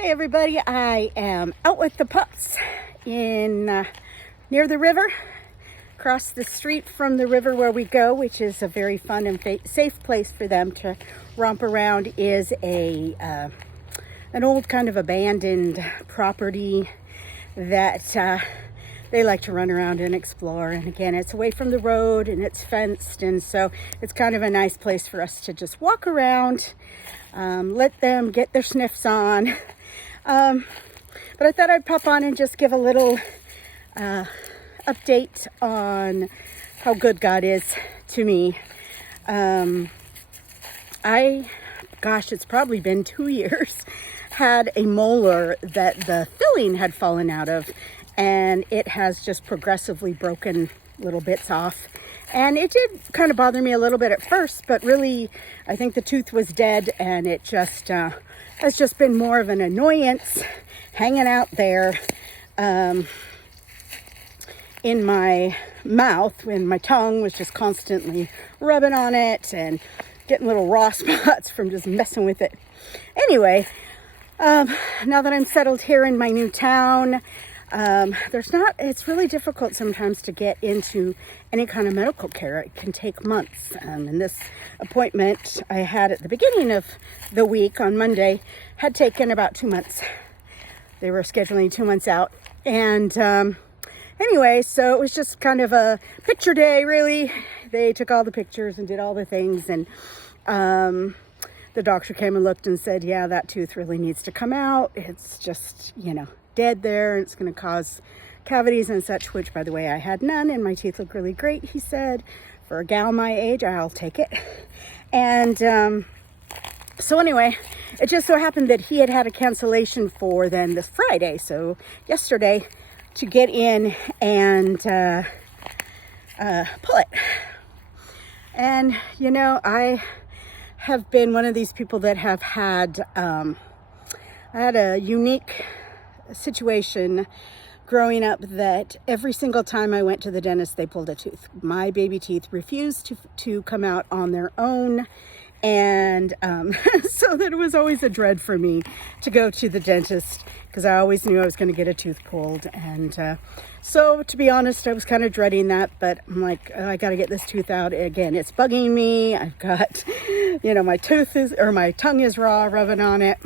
Hey everybody, I am out with the pups in near the river, across the street from the river where we go, which is a very fun and safe place for them to romp around. Is an old kind of abandoned property that they like to run around and explore. And again, it's away from the road and it's fenced, and so it's kind of a nice place for us to just walk around, let them get their sniffs on. But I thought I'd pop on and just give a little update on how good God is to me. It's probably been 2 years, had a molar that the filling had fallen out of, and it has just progressively broken little bits off. And it did kind of bother me a little bit at first, but really I think the tooth was dead, and it just has just been more of an annoyance hanging out there in my mouth, when my tongue was just constantly rubbing on it and getting little raw spots from just messing with it. Anyway, now that I'm settled here in my new town, it's really difficult sometimes to get into any kind of medical care. It can take months. And this appointment I had at the beginning of the week on Monday had taken about 2 months. They were scheduling 2 months out. And anyway, so it was just kind of a picture day, really. They took all the pictures and did all the things. And the doctor came and looked and said, yeah, that tooth really needs to come out. It's just, dead there, and it's going to cause cavities and such, which, by the way, I had none, and my teeth look really great, he said. For a gal my age, I'll take it. And so anyway, it just so happened that he had a cancellation for then this Friday, so yesterday, to get in and pull it. And I have been one of these people that have had I had a unique situation growing up that every single time I went to the dentist, they pulled a tooth. My baby teeth refused to come out on their own. And so that it was always a dread for me to go to the dentist, because I always knew I was going to get a tooth pulled. And so to be honest, I was kind of dreading that, but I'm like, I got to get this tooth out. Again, it's bugging me. I've got, my tongue is raw, rubbing on it.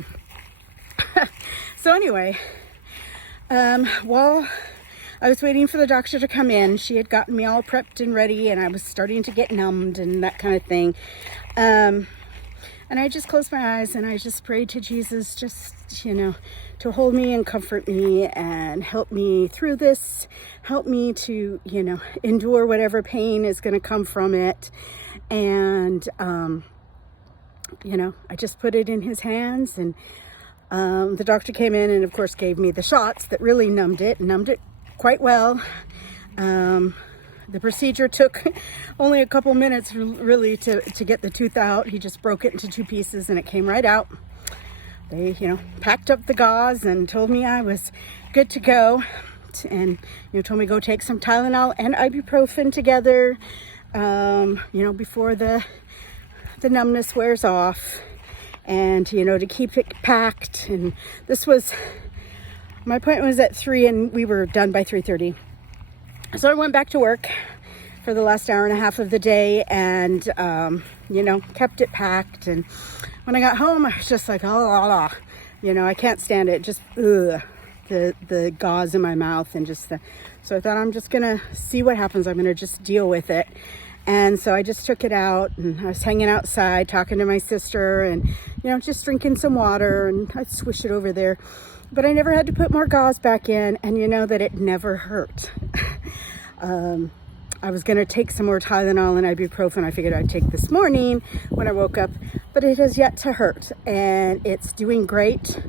So anyway, while I was waiting for the doctor to come in, she had gotten me all prepped and ready, and I was starting to get numbed and that kind of thing. And I just closed my eyes and I just prayed to Jesus, just, to hold me and comfort me and help me through this, help me to, endure whatever pain is going to come from it. And, I just put it in his hands, and the doctor came in and of course gave me the shots that really numbed it quite well. The procedure took only a couple minutes really to get the tooth out. He just broke it into 2 pieces and it came right out. They, packed up the gauze and told me I was good to go, and, told me go take some Tylenol and ibuprofen together, before the numbness wears off, and, to keep it packed. And my appointment was at 3 and we were done by 3:30. So I went back to work for the last hour and a half of the day and, kept it packed. And when I got home, I was just like, I can't stand it. Just, the gauze in my mouth and so I thought, I'm just going to see what happens. I'm going to just deal with it. And so I just took it out, and I was hanging outside talking to my sister and, just drinking some water, and I'd swish it over there. But I never had to put more gauze back in, and that it never hurt. I was going to take some more Tylenol and ibuprofen. I figured I'd take this morning when I woke up, but it has yet to hurt, and it's doing great.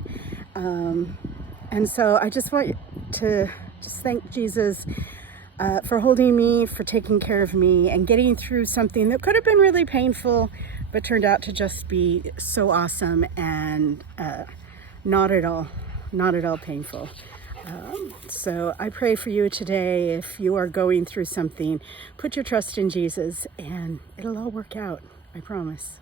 And so I just want to thank Jesus for holding me, for taking care of me, and getting through something that could have been really painful, but turned out to just be so awesome and not at all painful. So I pray for you today. If you are going through something, put your trust in Jesus and it'll all work out. I promise.